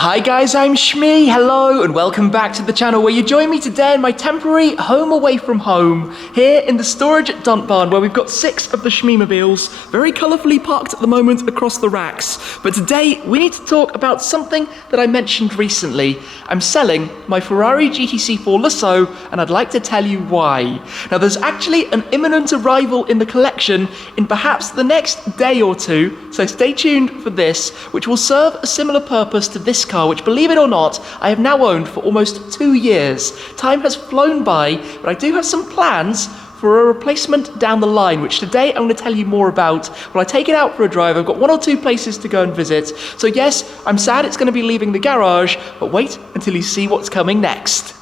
Hi guys, I'm Shmee, hello, and welcome back to the channel where you join me today in my temporary home away from home, here in the storage at Dunt Barn, where we've got 6 of the Shmeemoblies, very colourfully parked at the moment across the racks. But today, we need to talk about something that I mentioned recently. I'm selling my Ferrari GTC4Lusso, and I'd like to tell you why. Now, there's actually an imminent arrival in the collection in perhaps the next day or two, so stay tuned for this, which will serve a similar purpose to this car, which, believe it or not, I have now owned for almost 2 years. Time has flown by, but I do have some plans for a replacement down the line, which today I'm going to tell you more about. When I take it out for a drive, I've got 1 or 2 places to go and visit. So yes, I'm sad it's going to be leaving the garage, but wait until you see what's coming next.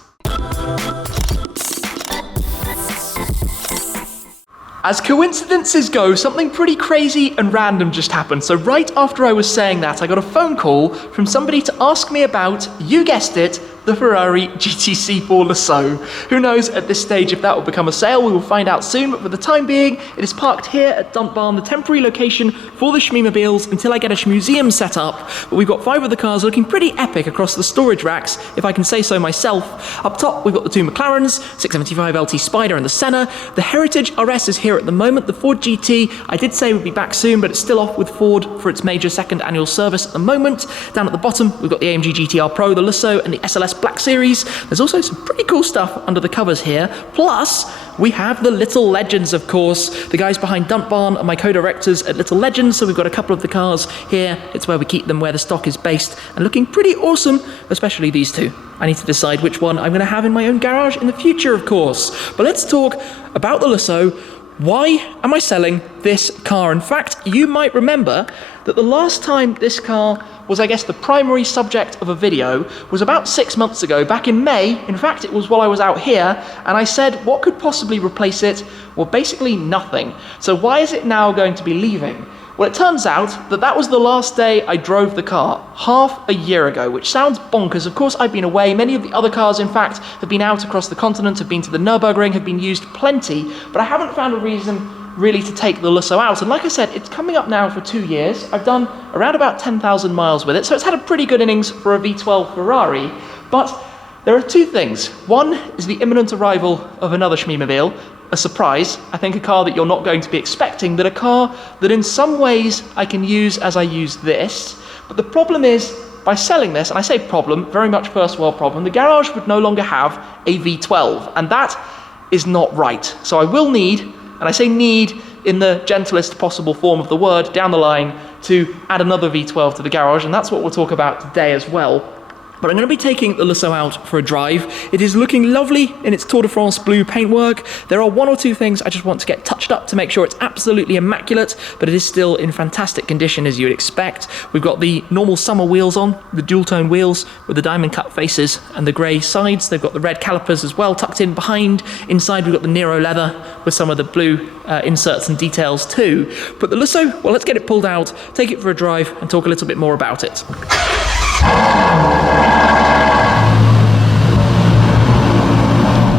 As coincidences go, something pretty crazy and random just happened. So right after I was saying that, I got a phone call from somebody to ask me about, you guessed it, the Ferrari GTC4Lusso. Who knows at this stage if that will become a sale, we will find out soon, but for the time being, it is parked here at Dunt Barn, the temporary location for the Shmeemoblies until I get a Shmuseum set up. But we've got 5 of the cars looking pretty epic across the storage racks, if I can say so myself. Up top, we've got the 2 McLarens, 675 LT Spider in the Senna. The Heritage RS is here at the moment. The Ford GT, I did say would be back soon, but it's still off with Ford for its major second annual service at the moment. Down at the bottom, we've got the AMG GTR Pro, the Lusso, and the SLS Black Series. There's also some pretty cool stuff under the covers here. Plus, we have the Little Legends, of course. The guys behind Dunt Barn are my co-directors at Little Legends, so we've got a couple of the cars here. It's where we keep them, where the stock is based, and looking pretty awesome, especially these 2. I need to decide which one I'm going to have in my own garage in the future, of course. But let's talk about the Lusso. Why am I selling this car? In fact, you might remember that the last time this car was, I guess, the primary subject of a video was about 6 months ago, back in May. In fact, it was while I was out here, and I said, what could possibly replace it? Well, basically nothing. So why is it now going to be leaving? Well, it turns out that that was the last day I drove the car, half a year ago, which sounds bonkers. Of course, I've been away. Many of the other cars, in fact, have been out across the continent, have been to the Nürburgring, have been used plenty, but I haven't found a reason really to take the Lusso out. And like I said, it's coming up now for 2 years. I've done around about 10,000 miles with it, so it's had a pretty good innings for a V12 Ferrari. But there are 2 things. One is the imminent arrival of another Shmeemobile, a surprise, I think a car that you're not going to be expecting, but a car that in some ways I can use as I use this. But the problem is, by selling this, and I say problem, very much first world problem, the garage would no longer have a V12, and that is not right. So I will need, and I say need in the gentlest possible form of the word, down the line, to add another V12 to the garage, and that's what we'll talk about today as well. But I'm going to be taking the Lusso out for a drive. It is looking lovely in its Tour de France blue paintwork. There are 1 or 2 things I just want to get touched up to make sure it's absolutely immaculate, but it is still in fantastic condition as you would expect. We've got the normal summer wheels on, the dual-tone wheels with the diamond cut faces and the grey sides. They've got the red calipers as well tucked in behind. Inside we've got the Nero leather with some of the blue inserts and details too. But the Lusso, well, let's get it pulled out, take it for a drive and talk a little bit more about it.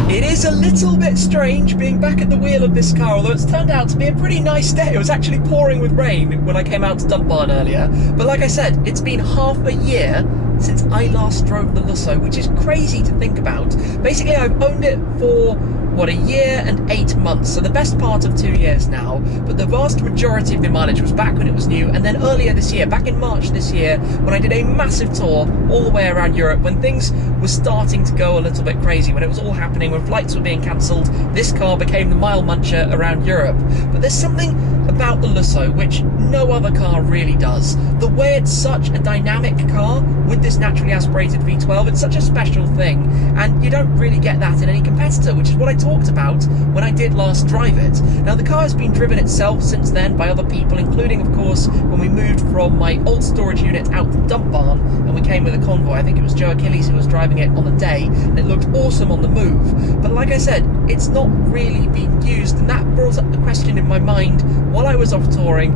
It is a little bit strange being back at the wheel of this car, although it's turned out to be a pretty nice day. It was actually pouring with rain when I came out to Dunt Barn earlier. But like I said, it's been half a year since I last drove the Lusso, which is crazy to think about. Basically, I've owned it for, what, 1 year and 8 months, so the best part of 2 years now, but the vast majority of the mileage was back when it was new, and then earlier this year, back in March this year, when I did a massive tour all the way around Europe, when things were starting to go a little bit crazy, when it was all happening, when flights were being cancelled, this car became the mile muncher around Europe. But there's something about the Lusso which no other car really does. The way it's such a dynamic car with this naturally aspirated V12, it's such a special thing, and you don't really get that in any competitor, which is what I talked about when I did last drive it. Now, the car has been driven itself since then by other people, including, of course, when we moved from my old storage unit out to Dunt Barn and we came with a convoy. I think it was Joe Achilles who was driving it on the day, and it looked awesome on the move. But like I said, it's not really been used, and that brought up the question in my mind while I was off touring,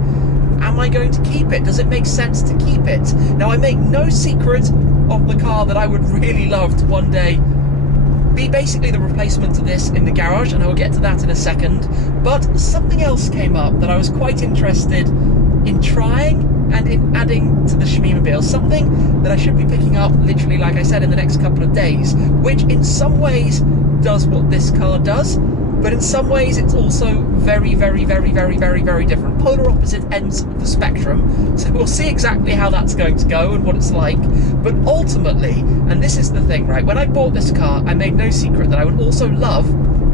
am I going to keep it? Does it make sense to keep it? Now, I make no secret of the car that I would really love to one day be basically the replacement to this in the garage, and I will get to that in a second. But something else came up that I was quite interested in trying and in adding to the Shmeemoblies, something that I should be picking up literally, like I said, in the next couple of days, which in some ways does what this car does, but in some ways it's also very, very, very, very, very, very different. Polar opposite ends of the spectrum, so we'll see exactly how that's going to go and what it's like. But ultimately, and this is the thing, right, when I bought this car, I made no secret that I would also love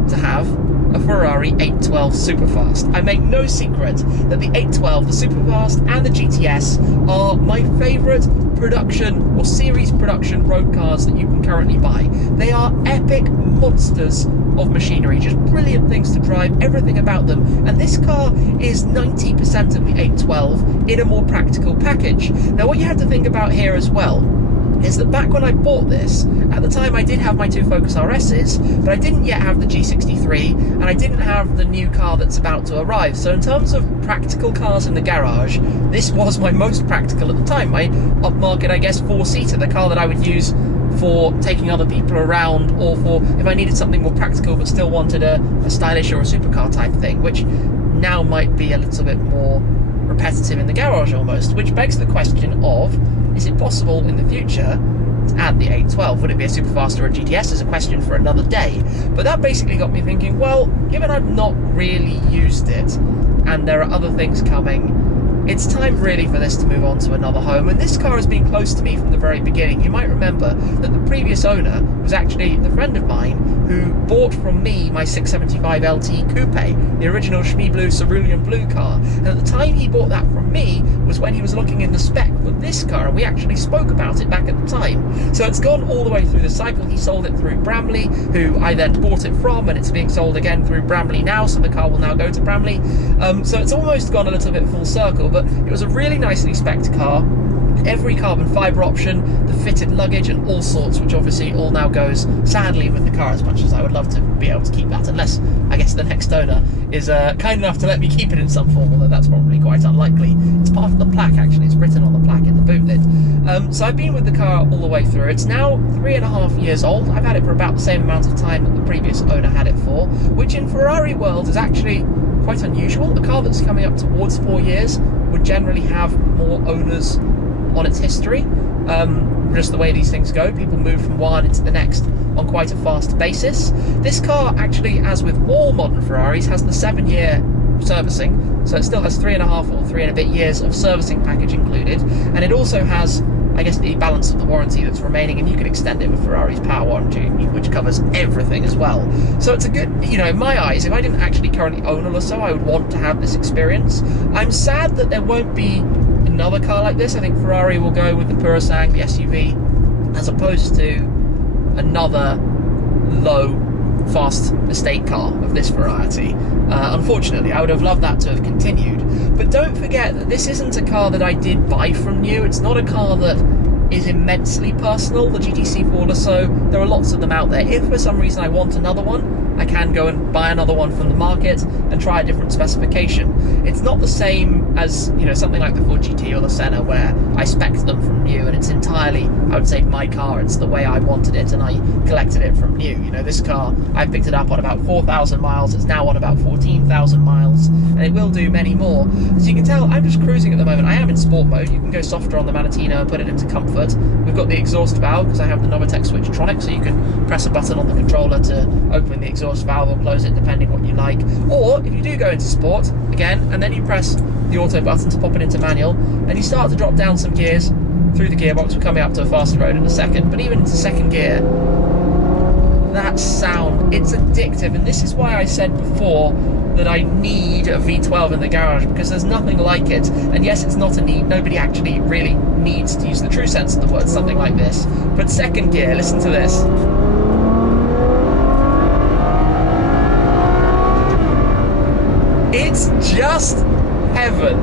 to have a Ferrari 812 Superfast. I make no secret that the 812, the Superfast, and the GTS are my favourite production or series production road cars that you can currently buy. They are epic monsters of machinery, just brilliant things to drive, everything about them. And this car is 90% of the 812 in a more practical package. Now, what you have to think about here as well is that back when I bought this, at the time I did have my two Focus RSs, but I didn't yet have the G63, and I didn't have the new car that's about to arrive. So in terms of practical cars in the garage, this was my most practical at the time. My upmarket, I guess, four-seater, the car that I would use for taking other people around, or for if I needed something more practical but still wanted a stylish or a supercar type thing, which now might be a little bit more repetitive in the garage almost, which begs the question of, is it possible in the future to add the 812? Would it be a Superfast or a GTS is a question for another day. But that basically got me thinking, well, given I've not really used it and there are other things coming, it's time really for this to move on to another home. And this car has been close to me from the very beginning. You might remember that the previous owner was actually the friend of mine who bought from me my 675 LT Coupe, the original Shmeemoblies cerulean blue car. And at the time he bought that from me was when he was looking in the spec for this car, and we actually spoke about it back at the time. So it's gone all the way through the cycle. He sold it through Bramley, who I then bought it from, and it's being sold again through Bramley now, so the car will now go to Bramley. So it's almost gone a little bit full circle, but it was a really nicely spec'd car. Every carbon fibre option, the fitted luggage and all sorts, which obviously all now goes, sadly, with the car, as much as I would love to be able to keep that, unless, I guess, the next owner is kind enough to let me keep it in some form, although that's probably quite unlikely. It's part of the plaque, actually. It's written on the plaque in the boot lid. So I've been with the car all the way through. It's now 3.5 years old. I've had it for about the same amount of time that the previous owner had it for, which in Ferrari world is actually quite unusual. A car that's coming up towards 4 years would generally have more owners on its history. Just the way these things go, people move from one into the next on quite a fast basis. This car actually, as with all modern Ferraris, has the 7-year servicing, so it still has 3.5 or 3 and a bit years of servicing package included, and it also has, I guess, the balance of the warranty that's remaining, and you can extend it with Ferrari's power warranty, which covers everything as well. So it's a good, you know, in my eyes, if I didn't actually currently own a Lusso, I would want to have this experience. I'm sad that there won't be another car like this. I think Ferrari will go with the Purosangue, the SUV, as opposed to another low, fast estate car of this variety. Unfortunately, I would have loved that to have continued. But don't forget that this isn't a car that I did buy from new. It's not a car that is immensely personal. The GTC4Lusso, there are lots of them out there. If for some reason I want another one, I can go and buy another one from the market and try a different specification. It's not the same as, you know, something like the Ford GT or the Senna, where I spec'd them from new and it's entirely, I would say, my car. It's the way I wanted it and I collected it from new. You know, this car, I picked it up on about 4,000 miles. It's now on about 14,000 miles, and it will do many more. As you can tell, I'm just cruising at the moment. I am in sport mode. You can go softer on the Manatino and put it into comfort. We've got the exhaust valve because I have the Novitec Switchtronic, so you can press a button on the controller to open the exhaust valve or close it depending what you like. Or if you do go into sport again and then you press the auto button to pop it into manual and you start to drop down some gears through the gearbox, we're coming up to a faster road in a second, but even into second gear, that sound, it's addictive. And this is why I said before that I need a V12 in the garage, because there's nothing like it. And yes, it's not a need. Nobody actually really needs, to use the true sense of the word, something like this. But second gear, listen to this. It's just heaven.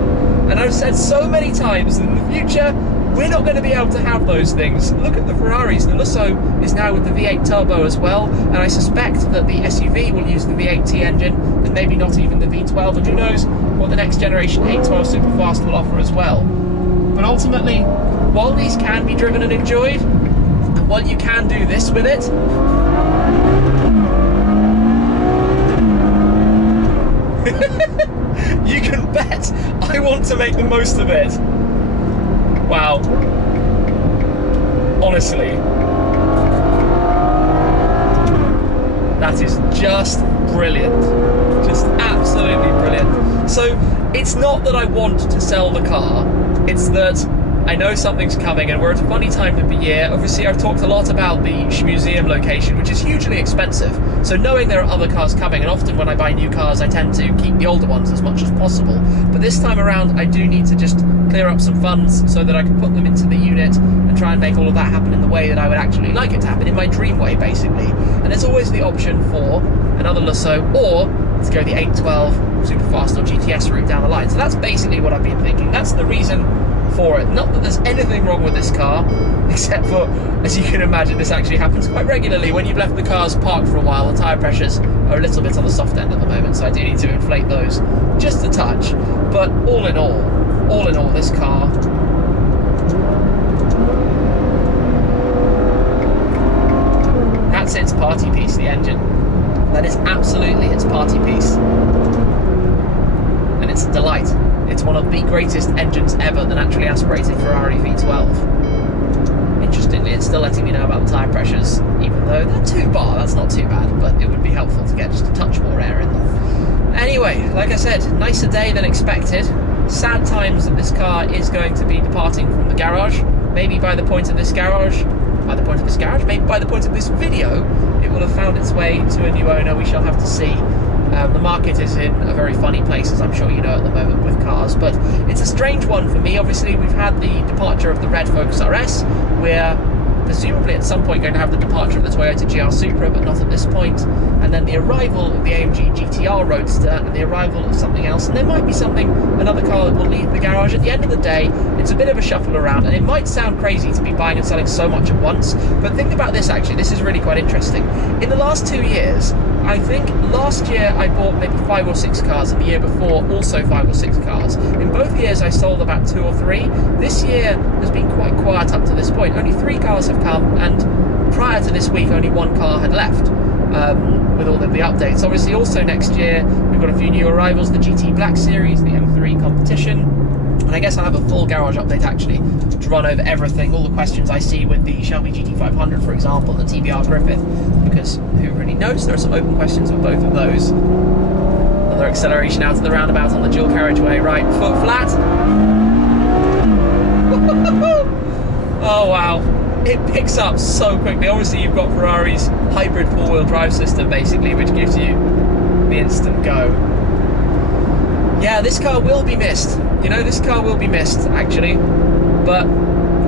And I've said so many times that in the future, we're not going to be able to have those things. Look at the Ferraris. The Lusso is now with the V8 turbo as well, and I suspect that the SUV will use the V8T engine, and maybe not even the V12, and who knows what the next generation 812 Superfast will offer as well. But ultimately, while these can be driven and enjoyed, and while you can do this with it, you can bet I want to make the most of it. Wow. Honestly. That is just brilliant. Just absolutely brilliant. So, it's not that I want to sell the car, it's that I know something's coming and we're at a funny time of the year. Obviously, I've talked a lot about the Shmuseum location, which is hugely expensive. So knowing there are other cars coming, and often when I buy new cars, I tend to keep the older ones as much as possible. But this time around, I do need to just clear up some funds so that I can put them into the unit and try and make all of that happen in the way that I would actually like it to happen, in my dream way, basically. And there's always the option for another Lusso, or to go the 812 Superfast or GTS route down the line. So that's basically what I've been thinking. That's the reason for it. Not that there's anything wrong with this car, except for, as you can imagine, this actually happens quite regularly. When you've left the cars parked for a while, the tyre pressures are a little bit on the soft end at the moment, so I do need to inflate those just a touch. But all in all, this car, that's its party piece, the engine. That is absolutely its party piece. And it's a delight. It's one of the greatest engines ever, the naturally aspirated Ferrari V12. Interestingly, it's still letting me know about the tyre pressures, even though they're 2 bar, that's not too bad, but it would be helpful to get just a touch more air in them. Anyway, like I said, nicer day than expected. Sad times that this car is going to be departing from the garage. Maybe by the point of this garage, maybe by the point of this video, it will have found its way to a new owner. We shall have to see. The market is in a very funny place, as I'm sure you know at the moment with cars, but it's a strange one for me. Obviously, we've had the departure of the red Focus RS. We're presumably at some point going to have the departure of the Toyota GR Supra, but not at this point. And then the arrival of the AMG GTR Roadster, and the arrival of something else. And there might be another car that will leave the garage. At the end of the day, it's a bit of a shuffle around, and it might sound crazy to be buying and selling so much at once, but think about this actually, this is really quite interesting. In the last 2 years, I think last year I bought maybe 5 or 6 cars, and the year before also 5 or 6 cars. In both years I sold about 2 or 3. This year has been quite quiet up to this point. Only 3 cars have come, and prior to this week only 1 car had left. With all of the updates. Obviously also next year we've got a few new arrivals, the GT Black Series, the M3 Competition, and I guess I'll have a full garage update actually to run over everything, all the questions I see with the Shelby GT500 for example, the TBR Griffith, because who really knows, there are some open questions with both of those. Another acceleration out of the roundabout on the dual carriageway, right foot flat. Oh wow. It picks up so quickly. Obviously you've got Ferrari's hybrid 4-wheel drive system basically, which gives you the instant go. Yeah, this car will be missed. You know, this car will be missed actually, but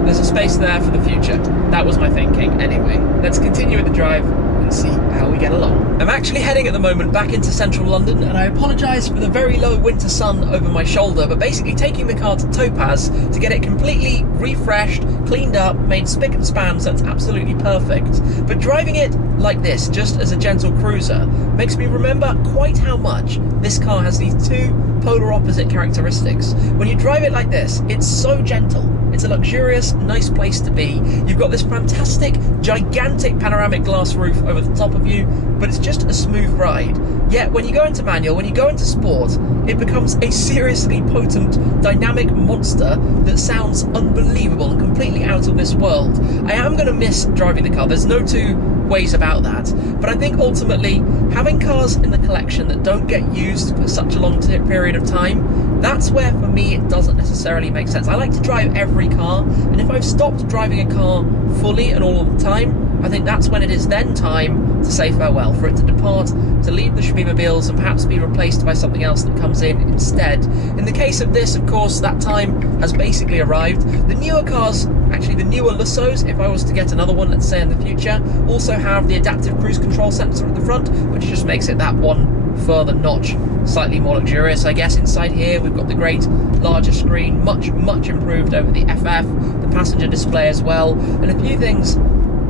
there's a space there for the future. That was my thinking. Anyway, let's continue with the drive and see how we get along. I'm actually heading at the moment back into central London, and I apologise for the very low winter sun over my shoulder, but basically taking the car to Topaz to get it completely refreshed, cleaned up, made spick and span, so it's absolutely perfect. But driving it like this, just as a gentle cruiser, makes me remember quite how much this car has these 2 polar opposite characteristics. When you drive it like this, it's so gentle. It's a luxurious, nice place to be. You've got this fantastic, gigantic panoramic glass roof over the top of you, but it's just a smooth ride. Yet when you go into manual, when you go into sport, it becomes a seriously potent, dynamic monster that sounds unbelievable and completely out of this world. I am going to miss driving the car, there's no 2 ways about that, but I think ultimately having cars in the collection that don't get used for such a long period of time, that's where for me it doesn't necessarily make sense. I like to drive every car, and if I've stopped driving a car fully and all of the time, I think that's when it is then time to say farewell, for it to depart, to leave the Shmeemoblies and perhaps be replaced by something else that comes in instead. In the case of this, of course, that time has basically arrived. The newer cars, actually the newer Lussos, if I was to get another one, let's say in the future, also have the adaptive cruise control sensor at the front, which just makes it that one further notch slightly more luxurious, I guess. Inside here we've got the great larger screen, much improved over the FF, the passenger display as well, and a few things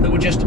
that were just,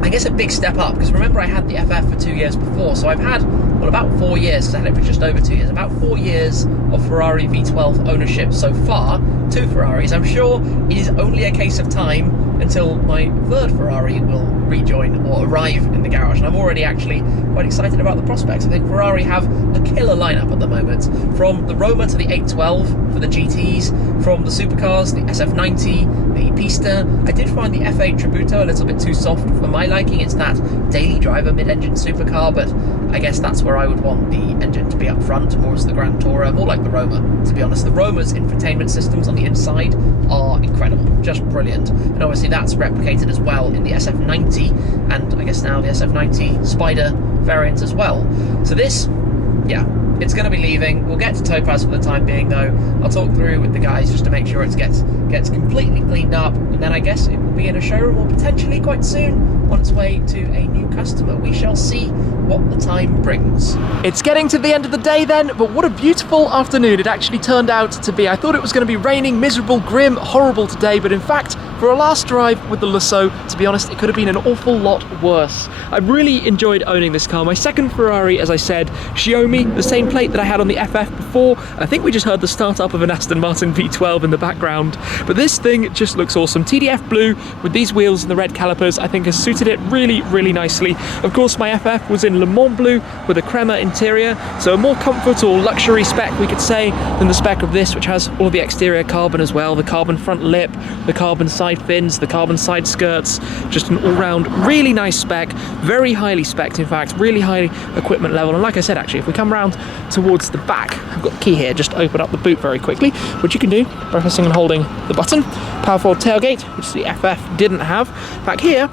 I guess, a big step up, because remember I had the FF for 2 years before, so I've had, well, about 4 years, because I had it for just over 2 years, about 4 years of Ferrari V12 ownership so far, 2 Ferraris. I'm sure it is only a case of time until my third Ferrari will rejoin or arrive in the garage, and I'm already actually quite excited about the prospects. I think Ferrari have a killer lineup at the moment, from the Roma to the 812 for the GTs, from the supercars, the SF90, the Pista. I did find the F8 Tributo a little bit too soft for my liking. It's that daily driver mid-engine supercar, but I guess that's where I would want the engine to be up front, more as the Grand Tourer, more like the Roma, to be honest. The Roma's infotainment systems on the inside are incredible, just brilliant, and obviously that's replicated as well in the SF90, and I guess now the SF90 Spider variant as well. So this, yeah, it's going to be leaving. We'll get to Topaz for the time being though. I'll talk through with the guys just to make sure it gets completely cleaned up, and then I guess it will be in a showroom or potentially quite soon on its way to a new customer. We shall see what the time brings. It's getting to the end of the day then, but what a beautiful afternoon it actually turned out to be. I thought it was going to be raining, miserable, grim, horrible today, but in fact, for a last drive with the Lusso, to be honest, it could have been an awful lot worse. I really enjoyed owning this car. My second Ferrari, as I said, Shmeemoblies, the same plate that I had on the FF before. I think we just heard the start-up of an Aston Martin V12 in the background, but this thing just looks awesome. TDF blue with these wheels and the red calipers, I think has suited it really, really nicely. Of course, my FF was in Le Mans blue with a crema interior, so a more comfort or luxury spec, we could say, than the spec of this, which has all of the exterior carbon as well, the carbon front lip, the carbon side fins, the carbon side skirts, just an all-round really nice spec, very highly spec'd, in fact, really high equipment level. And like I said, actually, if we come around towards the back, I've got the key here, just open up the boot very quickly, which you can do by pressing and holding the button. Powerful tailgate, which the FF didn't have. Back here,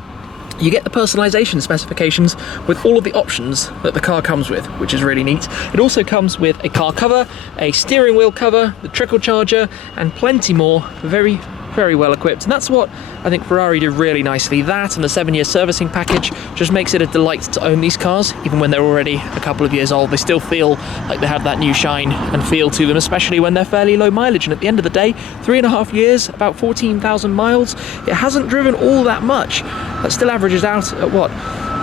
you get the personalization specifications with all of the options that the car comes with, which is really neat. It also comes with a car cover, a steering wheel cover, the trickle charger, and plenty more. Very, very well equipped, and that's what I think Ferrari do really nicely. That and the 7-year servicing package just makes it a delight to own these cars. Even when they're already a couple of years old, they still feel like they have that new shine and feel to them, especially when they're fairly low mileage. And at the end of the day, 3.5 years, about 14,000 miles, it hasn't driven all that much. That still averages out at what,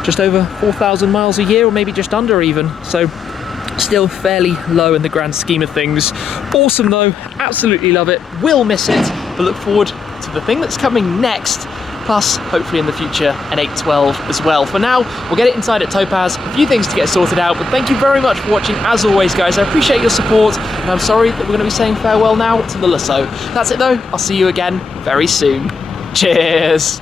just over 4,000 miles a year, or maybe just under even. So still fairly low in the grand scheme of things. Awesome though, absolutely love it, will miss it, but look forward to the thing that's coming next, plus hopefully in the future an 812 as well. For now, we'll get it inside at Topaz, a few things to get sorted out, but thank you very much for watching as always guys. I appreciate your support, and I'm sorry that we're going to be saying farewell now to the Lusso. That's it though, I'll see you again very soon. Cheers!